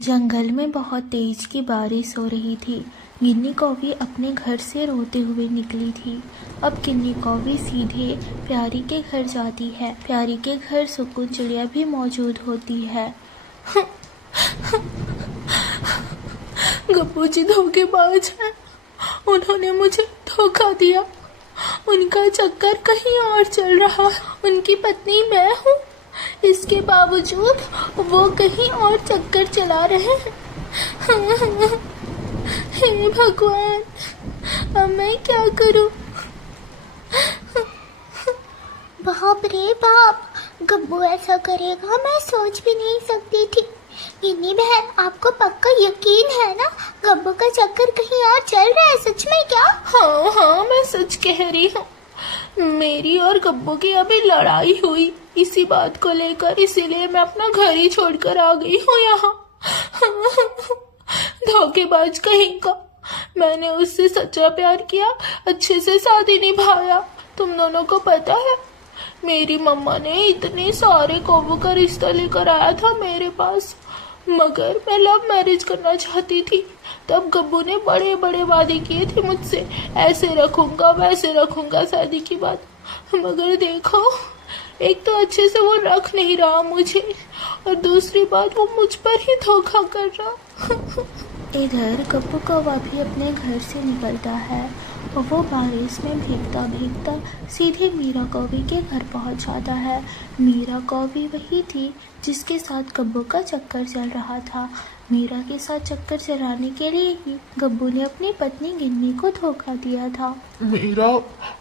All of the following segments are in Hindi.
जंगल में बहुत तेज की बारिश हो रही थी। गिन्नी कौवी अपने घर से रोते हुए निकली थी। अब गिन्नी कौवी सीधे प्यारी के घर जाती है। प्यारी के घर सुकून चिड़िया भी मौजूद होती है। गप्पू जी धोखेबाज हैं। उन्होंने मुझे धोखा दिया। उनका चक्कर कहीं और चल रहा है। उनकी पत्नी मैं हूँ, इसके बावजूद वो कहीं और चक्कर चला रहे हैं। हे भगवान, अब मैं क्या करूं? बाप रे बाप, गब्बू ऐसा करेगा मैं सोच भी नहीं सकती थी। गिन्नी बहन, आपको पक्का यकीन है ना गब्बू का चक्कर कहीं और चल रहा है? सच में क्या? हाँ, मैं सच कह रही हूँ। मेरी और गब्बू की अभी लड़ाई हुई इसी बात को लेकर, इसीलिए मैं अपना घर ही छोड़कर आ गई हूँ यहाँ। धोखेबाज कहीं का। मैंने उससे सच्चा प्यार किया, अच्छे से शादी निभाया। तुम दोनों को पता है, मेरी मम्मा ने इतने सारे कौवों का रिश्ता लेकर आया था मेरे पास, मगर मैं लव मैरिज करना चाहती थी। तब गब्बू ने बड़े बड़े वादे किए थे मुझसे, ऐसे रखूंगा वैसे रखूंगा शादी की बात। मगर देखो, एक तो अच्छे से वो रख नहीं रहा मुझे, और दूसरी बात वो मुझ पर ही धोखा कर रहा। इधर गब्बू कौवा भी अपने घर से निकलता है और वो बारिश में भीगता भीगता सीधे मीरा कौवी के घर पहुंच जाता है। मीरा कौवी वही थी जिसके साथ गब्बू का चक्कर चल रहा था। मीरा के साथ चक्कर चलाने के लिए ही गब्बू ने अपनी पत्नी गिन्नी को धोखा दिया था। मीरा,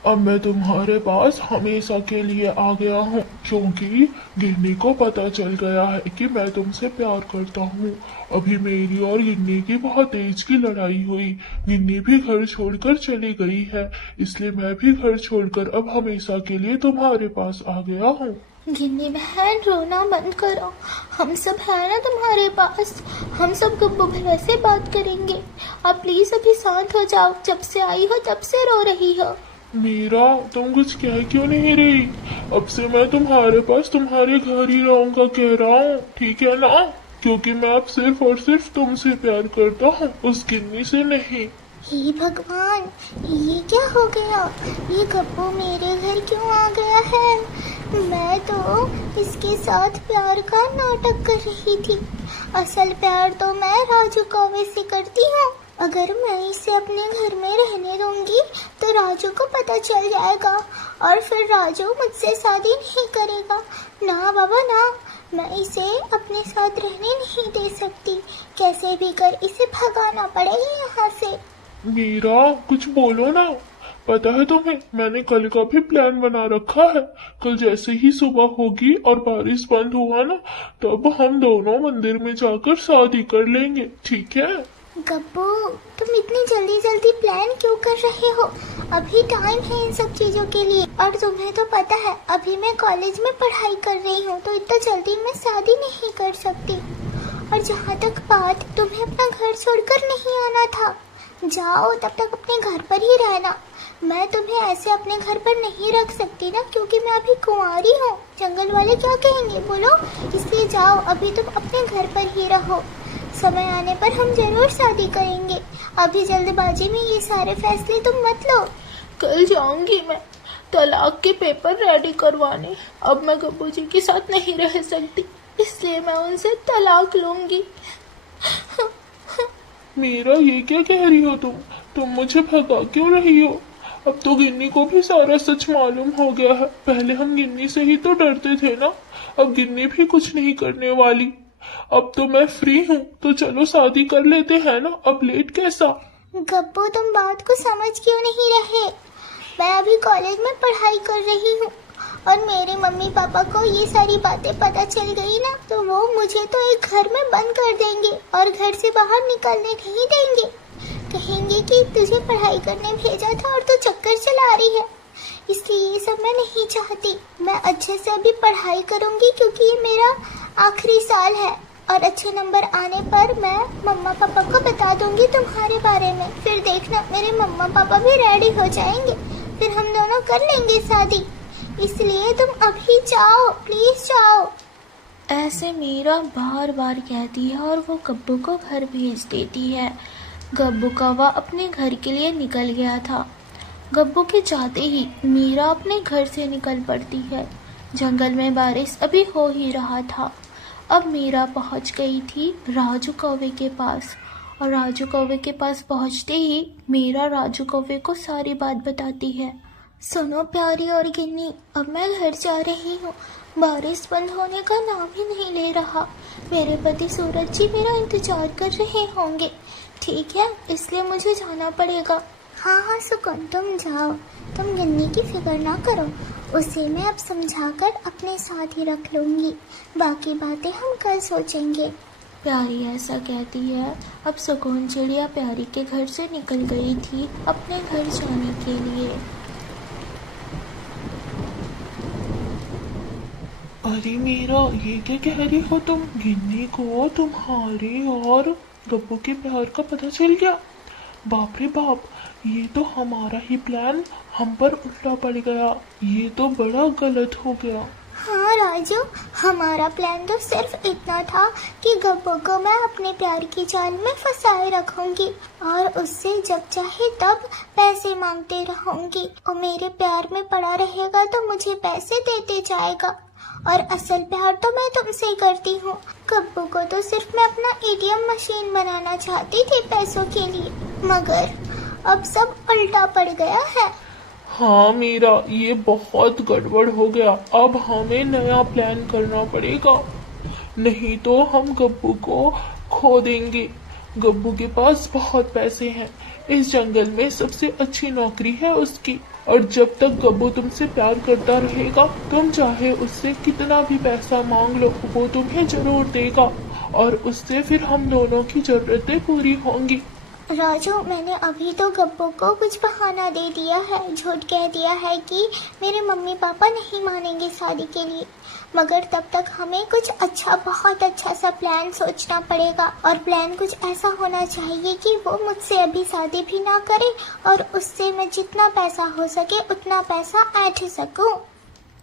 अब मैं तुम्हारे पास हमेशा के लिए आ गया हूँ, क्योंकि गिन्नी को पता चल गया है कि मैं तुमसे प्यार करता हूँ। अभी मेरी और गिन्नी की बहुत तेज की लड़ाई हुई। गिन्नी भी घर छोड़कर चली गई है, इसलिए मैं भी घर छोड़कर अब हमेशा के लिए तुम्हारे पास आ गया हूँ। गिन्नी बहन, रोना बंद करो। हम सब है ना तुम्हारे पास। हम सब गब्बू भैया से बात करेंगे। आप प्लीज अभी शांत हो जाओ। जब से आई हो तब से रो रही हो। मीरा, तुम कुछ कह क्यों नहीं रही? अब से मैं तुम्हारे पास तुम्हारे घर ही रहूंगा कह रहा हूँ, ठीक है ना? क्योंकि मैं अब सिर्फ और सिर्फ तुमसे प्यार करता हूँ, उस गिन्नी से नहीं। हे भगवान, ये क्या हो गया? ये गब्बू मेरे घर क्यों आ गया है? मैं तो इसके साथ प्यार का नाटक कर रही थी। असल प्यार तो मैं राजू कौवे से करती हूँ। अगर मैं इसे अपने घर में रहने दूंगी तो राजू को पता चल जाएगा और फिर राजू मुझसे शादी नहीं करेगा। ना बाबा ना, मैं इसे अपने साथ रहने नहीं दे सकती। कैसे भी कर इसे भगाना पड़ेगा यहाँ से। मीरा, कुछ बोलो ना। पता है तुम्हें, मैंने कल का भी प्लान बना रखा है। कल जैसे ही सुबह होगी और बारिश बंद हुआ ना, तब हम दोनों मंदिर में जाकर शादी कर लेंगे, ठीक है? गब्बू, तुम इतनी जल्दी जल्दी प्लान क्यों कर रहे हो? अभी टाइम है इन सब चीजों के लिए। और तुम्हें तो पता है, अभी मैं कॉलेज में पढ़ाई कर रही हूँ, तो इतना जल्दी मैं शादी नहीं कर सकती। और जहाँ तक बात, तुम्हें अपना घर छोड़कर नहीं आना था। जाओ, तब तक अपने घर पर ही रहना। मैं तुम्हें ऐसे अपने घर पर नहीं रख सकती ना, क्योंकि मैं अभी कुंवारी हूँ। जंगल वाले क्या कहेंगे बोलो? इसलिए जाओ, अभी तुम अपने घर पर ही रहो। समय आने पर हम जरूर शादी करेंगे। अभी जल्दबाजी में ये सारे फैसले तुम मत लो। कल जाऊंगी मैं तलाक के पेपर रेडी करवाने। अब मैं गब्बू जी के साथ नहीं रह सकती, इसलिए मैं उनसे तलाक लूंगी। मीरा, ये क्या कह रही हो तुम मुझे भगा क्यों रही हो? अब तो गिन्नी को भी सारा सच मालूम हो गया है। पहले हम गिन्नी से ही तो डरते थे ना। अब गिन्नी भी कुछ नहीं करने वाली। अब तो मैं फ्री हूँ, तो चलो शादी कर लेते हैं ना। अब लेट कैसा? गब्बू, तुम बात को समझ क्यों नहीं रहे? मैं अभी कॉलेज में पढ़ाई कर रही हूँ और मेरे मम्मी पापा को ये सारी बातें पता चल गई ना, तो वो मुझे तो एक घर में बंद कर देंगे और घर से बाहर निकलने नहीं देंगे। कहेंगे कि तुझे पढ़ाई करने भेजा था और तू चक्कर चला रही है। इसलिए ये सब मैं नहीं चाहती। मैं अच्छे से अभी पढ़ाई करूंगी, क्योंकि ये मेरा आखिरी साल है। और अच्छे नंबर आने पर मैं मम्मा पापा को बता दूंगी तुम्हारे बारे में। फिर देखना, मेरे मम्मा पापा भी रेडी हो जाएंगे, फिर हम दोनों कर लेंगे शादी। इसलिए तुम अभी जाओ, प्लीज जाओ। ऐसे मीरा बार बार कहती है और वो गब्बू को घर भेज देती है। गब्बू कौवा अपने घर के लिए निकल गया था। गब्बू के जाते ही मीरा अपने घर से निकल पड़ती है। जंगल में बारिश अभी हो ही रहा था। अब मीरा पहुंच गई थी राजू कौवे के पास, और राजू कौवे के पास पहुंचते ही मीरा राजू कौवे को सारी बात बताती है। सुनो प्यारी और गिन्नी, अब मैं घर जा रही हूँ। बारिश बंद होने का नाम ही नहीं ले रहा। मेरे पति सूरज जी मेरा इंतजार कर रहे होंगे। ठीक है, इसलिए मुझे जाना पड़ेगा। हाँ हाँ सुकून, तुम जाओ। तुम गिन्नी की फिक्र ना करो, उसे मैं अब समझाकर अपने साथ ही रख लूंगी। बाकी बातें हम कल सोचेंगे। प्यारी ऐसा कहती है। अब सुकून चिड़िया प्यारी के घर से निकल गई थी अपने घर जाने के लिए। अरे मीरा, ये क्या कह रही हो तुम? गिन्नी को तुम्हारे और गब्बू के प्यार का पता चल गया? बाप रे बाप, ये तो हमारा ही प्लान हम पर उल्टा पड़ गया। ये तो बड़ा गलत हो गया। हाँ राजू, हमारा प्लान तो सिर्फ इतना था कि गब्बू को मैं अपने प्यार की जाल में फंसाए रखूंगी और उससे जब चाहे तब पैसे मांगते रहूंगी। और मेरे प्यार में पड़ा रहेगा तो मुझे पैसे देते जाएगा। और असल प्यार तो मैं तुमसे करती हूँ। गब्बू को तो सिर्फ मैं अपना एटीएम मशीन बनाना चाहती थी पैसों के लिए, मगर अब सब उल्टा पड़ गया है। हाँ मीरा, ये बहुत गड़बड़ हो गया। अब हमें नया प्लान करना पड़ेगा, नहीं तो हम गब्बू को खो देंगे। गब्बू के पास बहुत पैसे हैं, इस जंगल में सबसे अच्छी नौकरी है उसकी। और जब तक गब्बू तुमसे प्यार करता रहेगा, तुम चाहे उससे कितना भी पैसा मांग लो, वो तुम्हें जरूर देगा और उससे फिर हम दोनों की जरूरतें पूरी होंगी। राजू, मैंने अभी तो गब्बू को कुछ बहाना दे दिया है, झूठ कह दिया है कि मेरे मम्मी पापा नहीं मानेंगे शादी के लिए। मगर तब तक हमें कुछ अच्छा, बहुत अच्छा सा प्लान सोचना पड़ेगा। और प्लान कुछ ऐसा होना चाहिए कि वो मुझसे अभी शादी भी ना करे और उससे मैं जितना पैसा हो सके उतना पैसा ऐंठ सकूं।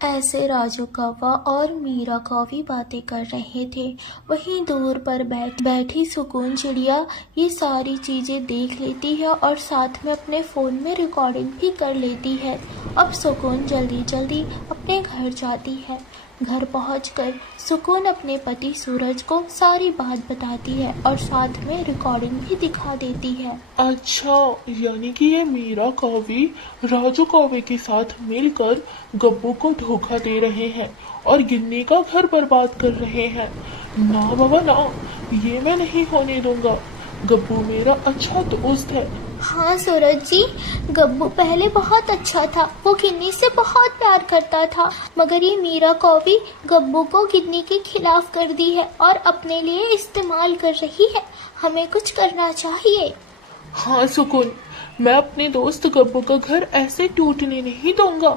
ऐसे राजू कौवा और मीरा कौवी बातें कर रहे थे। वहीं दूर पर बैठी सुकून चिड़िया ये सारी चीजें देख लेती है और साथ में अपने फोन में रिकॉर्डिंग भी कर लेती है। अब सुकून जल्दी जल्दी अपने घर जाती है। घर पहुंचकर सुकून अपने पति सूरज को सारी बात बताती है और साथ में रिकॉर्डिंग भी दिखा देती है। अच्छा, यानी कि ये मीरा कौवी राजू कौवे के साथ मिलकर गब्बू को धोखा दे रहे हैं और गिन्नी का घर बर्बाद कर रहे हैं। ना बाबा ना, ये मैं नहीं होने दूंगा। गब्बू मेरा अच्छा दोस्त है। हाँ सूरज जी, गब्बू पहले बहुत अच्छा था, वो गिन्नी से बहुत प्यार करता था। मगर ये मीरा कौवी गब्बू को गिन्नी के खिलाफ कर दी है और अपने लिए इस्तेमाल कर रही है। हमें कुछ करना चाहिए। हाँ सुकून, मैं अपने दोस्त गब्बू का घर ऐसे टूटने नहीं दूंगा।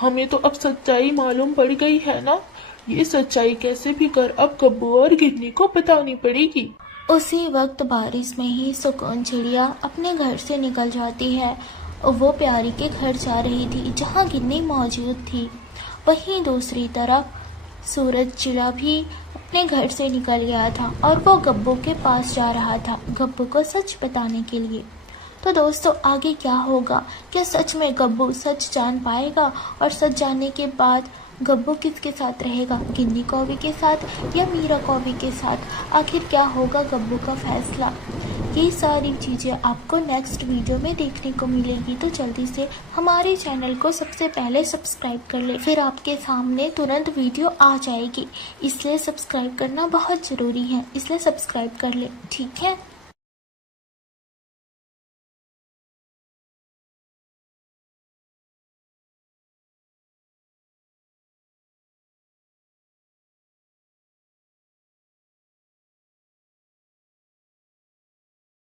हमें तो अब सच्चाई मालूम पड़ गई है ना। ये सच्चाई कैसे भी कर अब गब्बू और गिन्नी को बतानी पड़ेगी। उसी वक्त बारिश में ही सुकून चिड़िया अपने घर से निकल जाती है। वो प्यारी के घर जा रही थी जहाँ गिन्नी मौजूद थी। वहीं दूसरी तरफ सूरज चिड़ा भी अपने घर से निकल गया था और वो गब्बू के पास जा रहा था गब्बू को सच बताने के लिए। तो दोस्तों, आगे क्या होगा? क्या सच में गब्बू सच जान पाएगा? और सच जानने के बाद गब्बू किसके साथ रहेगा? गिन्नी कौवी के साथ या मीरा कौवी के साथ? आखिर क्या होगा गब्बू का फैसला? ये सारी चीज़ें आपको नेक्स्ट वीडियो में देखने को मिलेगी। तो जल्दी से हमारे चैनल को सबसे पहले सब्सक्राइब कर ले, फिर आपके सामने तुरंत वीडियो आ जाएगी। इसलिए सब्सक्राइब करना बहुत ज़रूरी है, इसलिए सब्सक्राइब कर ले, ठीक है।